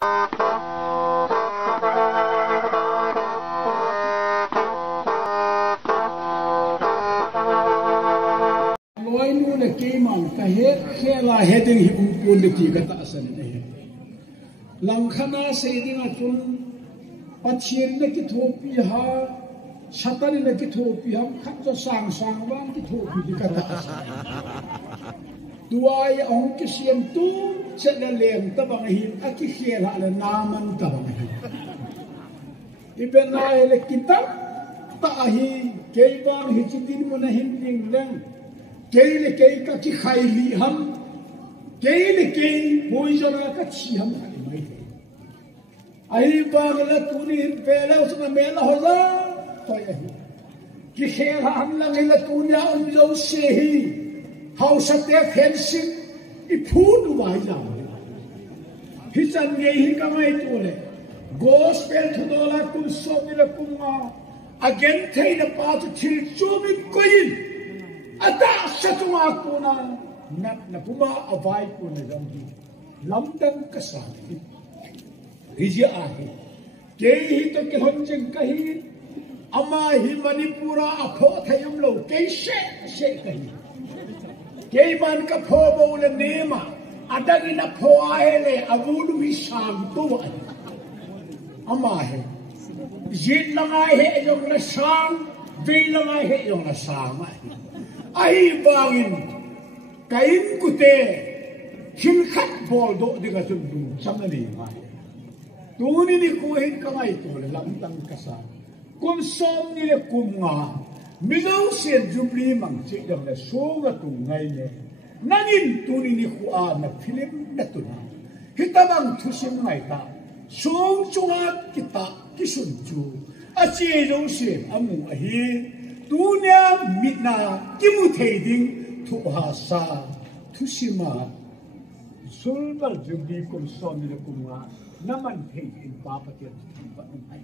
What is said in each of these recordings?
loi nu le ke man ka he khela heading hi pun le ki ka ta san ne lang khana se ding a chun pachir le ki thopi ha satan le ki thopi ham khat cho sang wan ki thopi ka ta san duai ong ki siam tu se le lem ta bang hi a ki khela le naman ta bang hi iben la le kitab ta hi ke bang hi chitin mo na hin ding leng Kei ka ki khai li ham kei boi jona ka chi ham mai ai ba la tu ni pe la usna me la ho la to ya ki khe ham la ngai la tu nya om lo se hi how sa te fencing I phu du ba ja hi chan ye hi ka mai tu le gospel thu do la tu so ni la kunga again thei na pa tu thil chu min koin Ada satu aku na puma avai ko na jambi lamdang kasani hiji ahi ke hi to ke honjeng kahi ama hi manipura apho thayam lo ke she kahi ke man ka pho bo le nema adagi na pho ahele avulu hi sam to ama he jin langai he jong na sang ve langai he jong na sang ai bangin kain kute hin khat bol do diga chun du samani ma tuni ni ko hin kamai to lam tang kasa kum som ni le kum nga mizo sen jubli mang che dam le so ga tu ngai ne nangin tuni ni khu a na film na tu na hitabang thusim ngai ta song chunga kita kisun chu a che jo se amu a hi dunia mitna kimu theding thu ha sa thusima sulbar jumbi kum somile kumwa naman thei in papa ke pa ai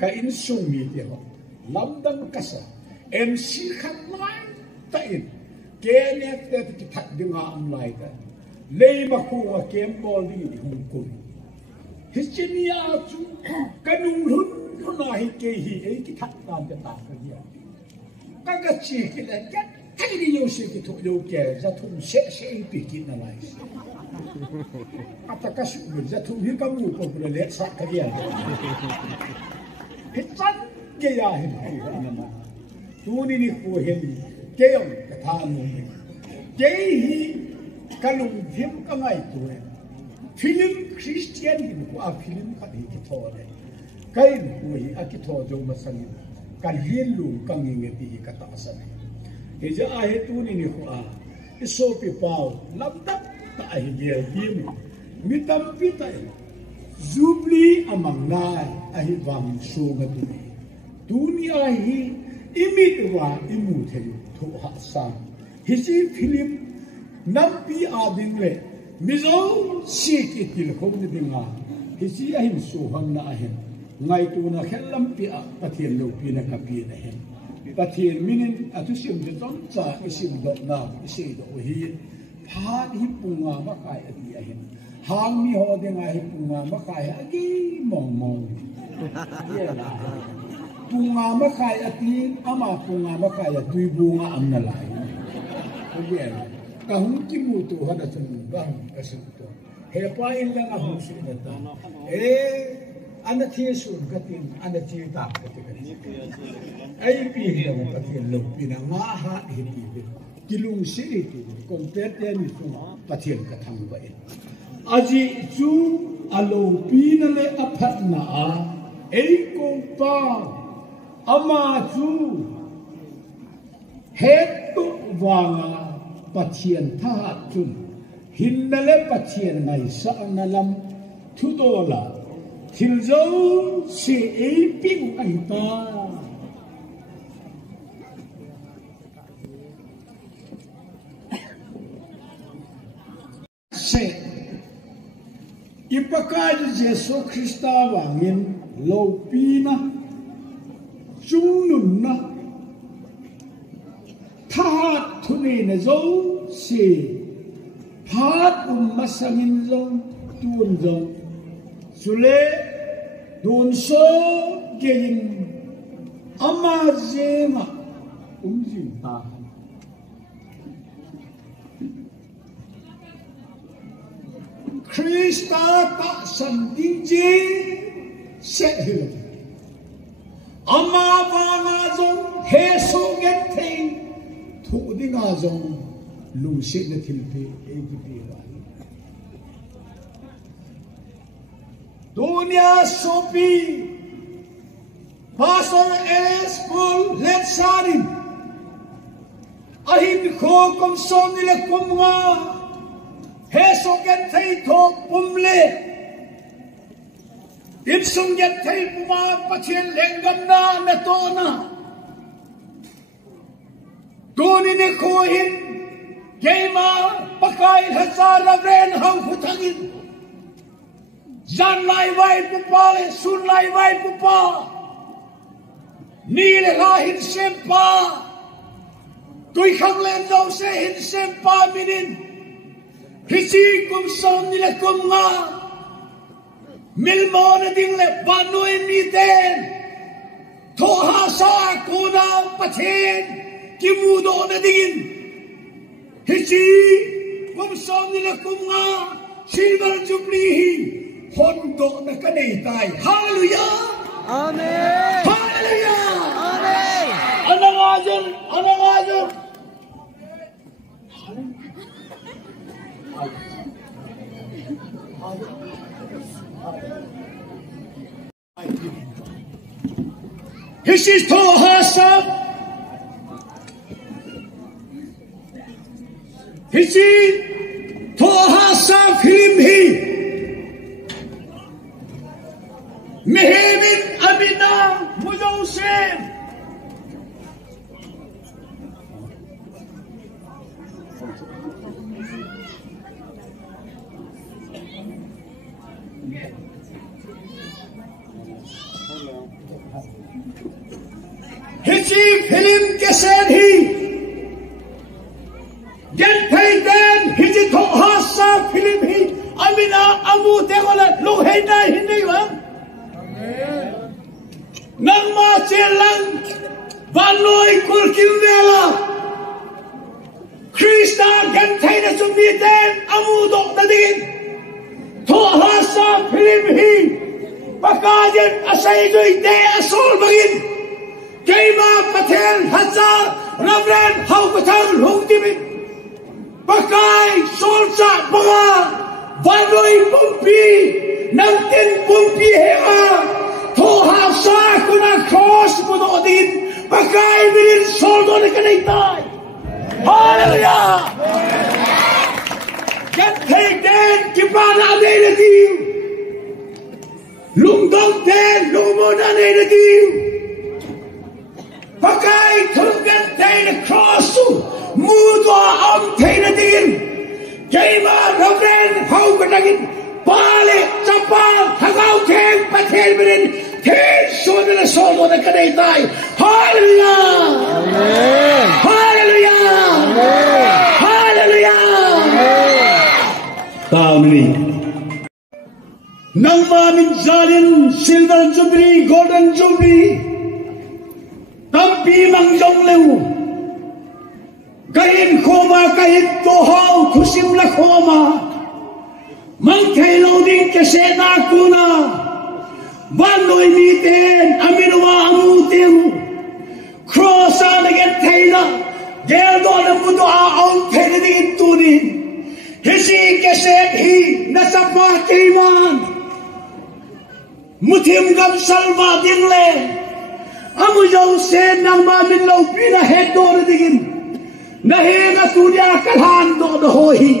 ka in sumi te ho lamdam kasa mc khat mai ta in ke ne te ki that dinga am lai da lei ma khu wa kem bol di hum kum hichimia chu kanung hun na hi ke hi ei ki that tam te ta ka ya các chị cái là chắc cái đi yêu sự cái thuộc điều kẻ ra thùng sẽ bị kín là lại các sự người ra thùng hiếp các ngủ của người lẽ sạch cái gì hết chắn cái gì hết mà tu đi đi của hình cái ông cái thang mình cái hi cái lùng hiếm cái ngày tuổi phim Christian thì của phim cái gì cái thọ này cái của cái thọ đâu mà sang kan hilu kang ingeti kata asane eja ahe tu ni ko a iso pi pau lamtap ta ahe ye yim mitam pita zubli amang nai ahe wang so ga tu dunia hi imit wa imu the tho ha sa hisi film nampi adin le mizo siki til khom ni dinga hisi ahe so han na ahe ngai tu na khellam pi a pathian lo pi na ka pi na hen pathian minin atu sim je tom cha isim do na isi do hi pha hi punga ma kai ati a hen hang mi ho de ngai hi punga ma kai agi mong mong ye la punga ma kai ati ama punga ma kai tui bunga am na lai ko ye ka hum ki mu tu hada chun ba ka su to he pa in la na hu su na ta anda thia sun katin anda chi ta katin ai pi hi mo pathian lo pi na nga ha hi pi kilung si tu compare te ni tu pathian ka thang ba aji chu alo pi na le aphat na a ei ko pa ama chu het tu wanga pathian tha chun hin na le pathian ngai sa na lam thu do la Thil dấu sẽ ấy biết anh ta sẽ ipakai Jesu Krista wangin lo pina chung nun na tha thune na dấu sẽ phát masangin dấu tuôn dấu Sule dunso gain amazema umzinta Krista ta sandiji sehil amma bana zong heso gete thudinga zong lusit na thilpe egipira dunia sopi Pastor S. Paul Letsarin ahin ko kom son nila kumga heso gete tho pumle Ipsum get taipuma pachil lengamna natona Doni ne kohin Gema pakai hazar lavren hau futangin Zan lai vai pupa sun lai vai pupa Nil rahin sempa Tui khang len dau se hin sempa minin Hisi kum son nila kum nga Milmon ding le banoi mi ten Thoha sa kuna pathen Kimudo na dingin Hisi kum som nila kum nga Silver Jubilee Hondo na kanay tay Hallelujah Amen Hallelujah Amen Anangajon Anangajon This is Tohasa. This is Tohasa Filimhi. Mehemin Amina Mujosem. Hichi film kesan hi Gen payden hichi Tohasa film hi Amina amu tegola lung hena hindi wa Nang ma chelang Vanoi kulkimvela Krista gen payden sumiten amu dok nadigin Tohasa film hi Pakajen asay doy de asol bagin Kema Patel Hazar Reverend Hau Patel Hung Timin Pakai Solsa Baga Vanoi Pumpi Nangtin Pumpi Hea Toha Sa Kuna Cross Budodin Pakai Bilin Soldo na Kanaytay Hallelujah Get take den Kipana Amenadim Lungdong den Lumon Amenadim Pakai tunggan tayo cross mudo ang tayo din Kaya Reverend Hau Katagin Balik Sapang Hagaw Teng Patel Birin Ten Sono na Sono na Kanaytay Hallelujah Amen Hallelujah Amen Hallelujah Amen Nang mamin zalin Silver Jubilee Golden Jubilee Tampi mang dong leu Kain khoma kain tohau khusim la khoma Mang khai lo ding kasena kuna Vanoi mi ten aminwa amu temu Cross on again taila Gel do na mudo a on taila ding tunin Hisi kaset hi nasapa kaiman Mutim gam salva ding le Amu jau sen nang mamin lau pina hedo na digin Nahenga tudia kalhan do na hohi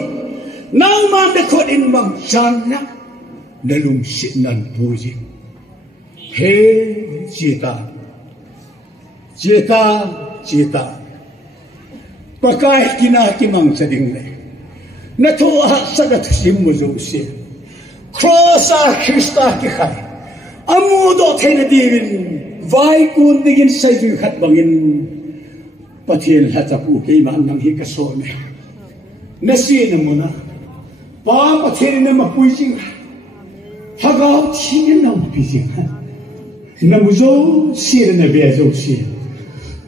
Nang mamin kodin magsana Nalung sinan puji He cita Cita Cita Pakai kinakimang sa dingle Natuwa sa natusim mo jau sen Krosa Krista kikay Amudo tayo na divin Vai kun digin sa yu khat bangin patil hatapu kay man nang hikasone nasi na muna pa patil na mapuising hagao chingin nang pising namuzo sir na bezo sir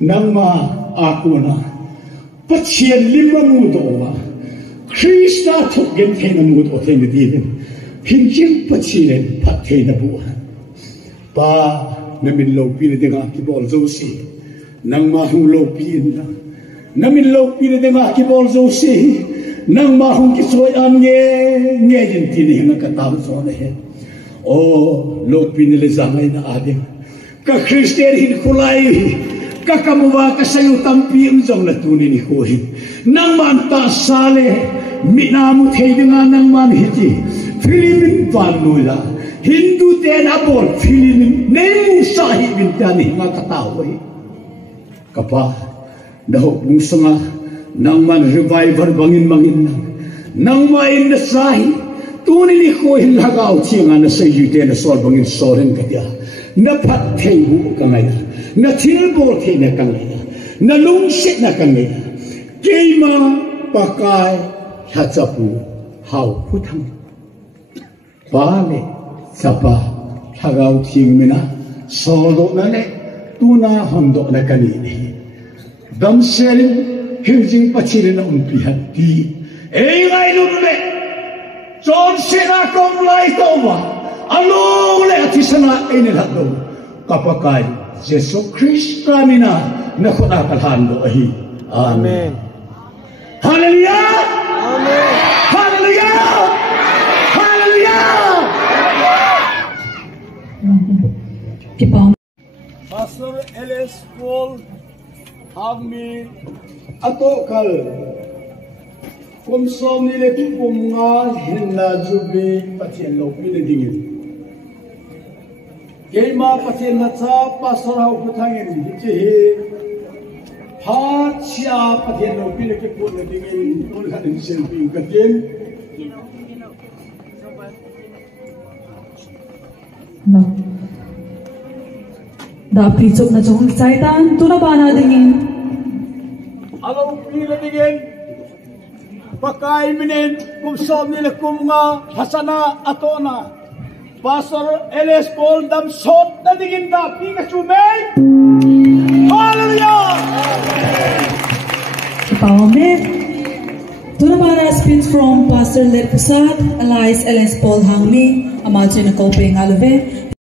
nang ma ako na patien lima mudo wa Krista thukgen thena mudo thena din pinjing patien pat thena bu pa namin lo pin denga ki bol zo si nang ma hung lo pin na namin lo pin denga ki bol zo si nang ma hung ki soy am nge jin tin hinga ka tam so ne he o lo pin le zamai na ade ka Kristen hin khulai ka kamuwa ka sayo tampi umjong na tuni ni hohi nang man ta sale minamu theidenga nang man hiji Philippine panula Hindu ten abol Philippine nemu sahi bintani nga katawai kapa daho bungsanga nang man revival bangin nang main na sahi tuni ni hohi lagaw chianga na sa yute na sol bangin soren katya na pat theibu kangaya na tilbol thei na kangaya na lungsit na kangaya keima pakai hachapu hau putang bale sapa hagau thingmina solo na ne tuna hondo na kanini dam serin hiljing pachirin na umpihan di ngai lumle John sena kong lai towa along le atisana inil hatlo kapakai Yesus Kristus mina nakuna kalhando ahi amen haleluya amen haleluya haleluya Pastor L.S. Paul Hagmi atokal kumsom nile kumnga hinna jubli patien lopi na dingin Keima patien na cha pastor hau putangin hichi Pacha patien lopi na kipun na dingin ulah din selfie katin Da pizok na jong saitan tu na bana dingin Alo pila dingin pakai minin kumsom nila kumnga hasana atona Pastor L.S. Paul dam sot na dingin da pika chumay Hallelujah Amen tu na bana speech from Pastor Ler Pusat Elias L.S. Paul Hangmi amajin na kopeng alove